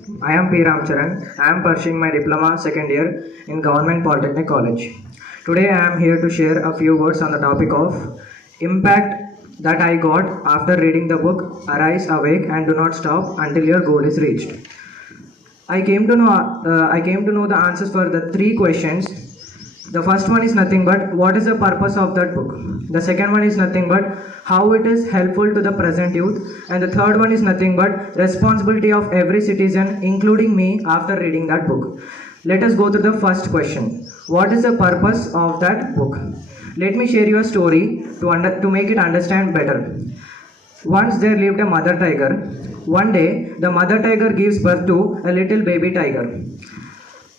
I am P. Ramcharan. I am pursuing my diploma second year in Government Polytechnic College. Today I am here to share a few words on the topic of impact that I got after reading the book Arise, Awake and Do Not Stop Until Your Goal is Reached. I came to know the answers for the three questions. The first one is nothing but what is the purpose of that book. The second one is nothing but how it is helpful to the present youth. And the third one is nothing but responsibility of every citizen, including me, after reading that book. Let us go to the first question. What is the purpose of that book? Let me share you a story to make it understand better. Once there lived a mother tiger. One day, the mother tiger gives birth to a little baby tiger.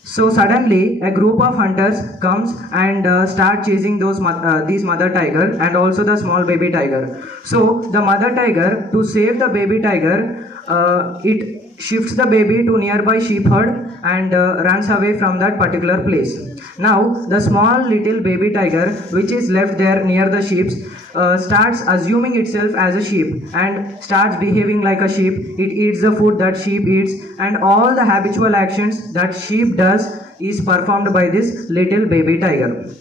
So suddenly, a group of hunters comes and start chasing these mother tiger and also the small baby tiger. So the mother tiger, to save the baby tiger, it shifts the baby to nearby sheep herd and runs away from that particular place. Now the small little baby tiger, which is left there near the sheep, starts assuming itself as a sheep and starts behaving like a sheep. It eats the food that sheep eats, and all the habitual actions that sheep does is performed by this little baby tiger.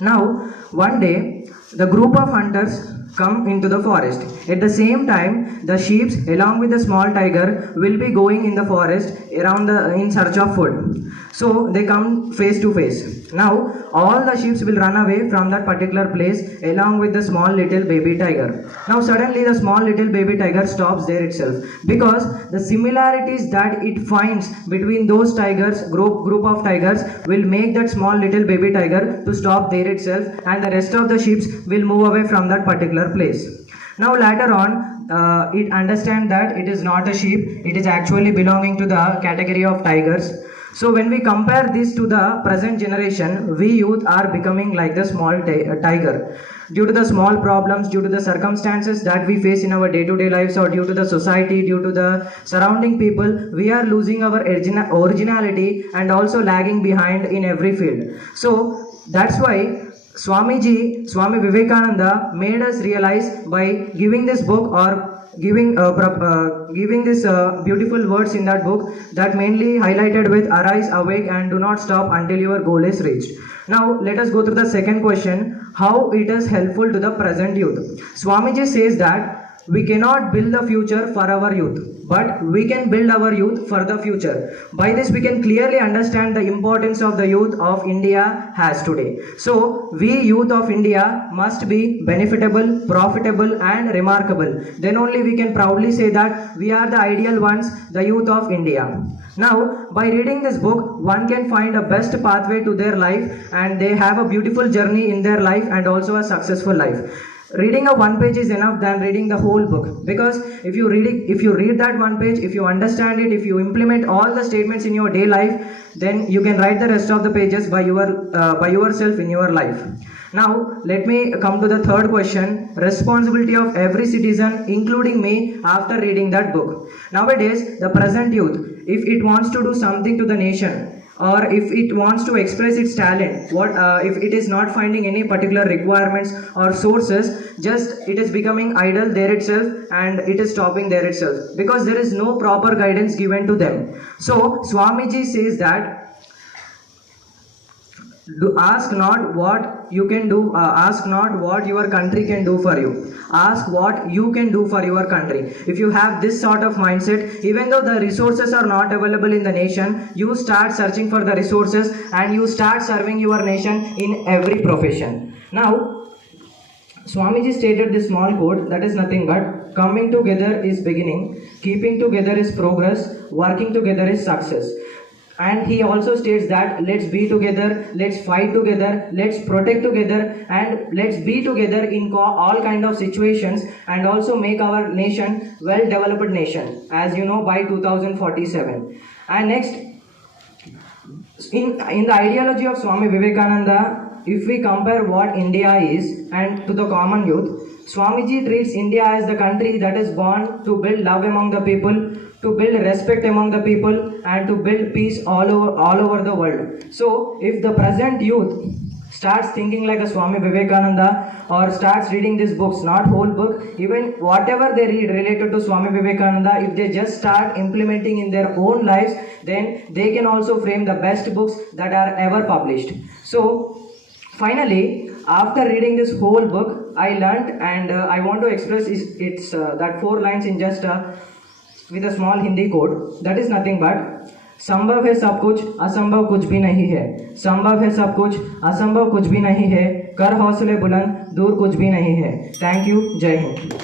Now one day the group of hunters come into the forest. At the same time, the sheep along with the small tiger will be going in the forest in search of food. So they come face to face. Now all the sheep will run away from that particular place along with the small little baby tiger. Now suddenly the small little baby tiger stops there itself, because the similarities that it finds between those tigers, group of tigers, will make that small little baby tiger to stop there itself, and the rest of the sheep will move away from that particular place. Now later on, it understands that it is not a sheep, it is actually belonging to the category of tigers. So when we compare this to the present generation, we youth are becoming like the small tiger. Due to the small problems, due to the circumstances that we face in our day-to-day lives, or due to the society, due to the surrounding people, we are losing our originality and also lagging behind in every field. So that's why Swami Vivekananda made us realize by giving this book, or giving this beautiful words in that book, that mainly highlighted with arise, awake and do not stop until your goal is reached. Now let us go through the second question, how it is helpful to the present youth. Swamiji says that we cannot build the future for our youth, but we can build our youth for the future. By this we can clearly understand the importance of the youth of India has today. So we youth of India must be benefitable, profitable and remarkable. Then only we can proudly say that we are the ideal ones, the youth of India. Now by reading this book, one can find a best pathway to their life, and they have a beautiful journey in their life and also a successful life. Reading a one page is enough than reading the whole book, because if you read that one page, if you understand it, if you implement all the statements in your day life, then you can write the rest of the pages by yourself in your life. Now let me come to the third question, responsibility of every citizen, including me, after reading that book. Nowadays the present youth, if it wants to do something to the nation, or if it wants to express its talent, if it is not finding any particular requirements or sources, just it is becoming idle there itself, and it is stopping there itself, because there is no proper guidance given to them. So Swamiji says that ask not what you can do, ask not what your country can do for you, ask what you can do for your country. If you have this sort of mindset, even though the resources are not available in the nation, you start searching for the resources and you start serving your nation in every profession. Now Swamiji stated this small quote, that is nothing but coming together is beginning, keeping together is progress, working together is success. And he also states that let's be together, let's fight together, let's protect together, and let's be together in all kind of situations, and also make our nation well developed nation, as you know, by 2047. And next, in the ideology of Swami Vivekananda, if we compare what India is and to the common youth, Swamiji treats India as the country that is born to build love among the people, to build respect among the people, and to build peace all over the world. So if the present youth starts thinking like a Swami Vivekananda or starts reading these books, not whole book, even whatever they read related to Swami Vivekananda, if they just start implementing in their own lives, then they can also frame the best books that are ever published. So finally, after reading this whole book, I learnt, and I want to express it's that 4 lines in just with a small Hindi code. That is nothing but संभव है सब कुछ, असंभव कुछ भी नहीं है. संभव है सब कुछ, असंभव कुछ भी नहीं है. कर हौसले बुलंद, दूर कुछ भी नहीं है. Thank you. जय हिंद.